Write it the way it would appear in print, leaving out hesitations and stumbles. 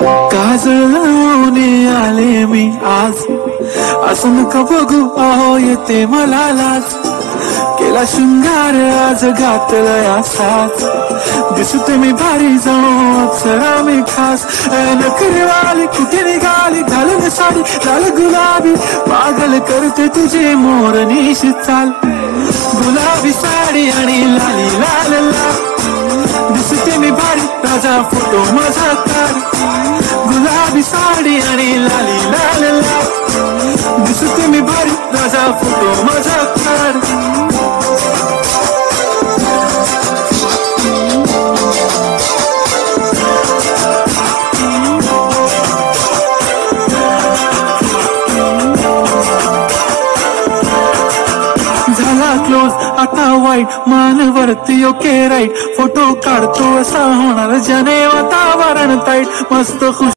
काजळ लावून आले मी आज, असं नका बघू अहो येते मला लाज. केला शृंगार आज घातला साथ, दिसते मी भारी जणू अप्सरा मी खास. नखरेवाली कुठे निघाली घालून साडी लाल गुलाबी, पागल करते तुझे मोरनीश चाल. गुलाबी साडी आणि लाली लाल लाल, दिसते मी भारी राजा फोटो माझा काढ. गुलाबी साडी आणि लाली लाल लाल, दिसते मी भारी राजा फोटो माझा काढ. झाला क्लोज आता वाईट, मान वरती ओके राईट, फोटो काढतो असा होणार ज्याने वातावरण ताईट. मस्त खुश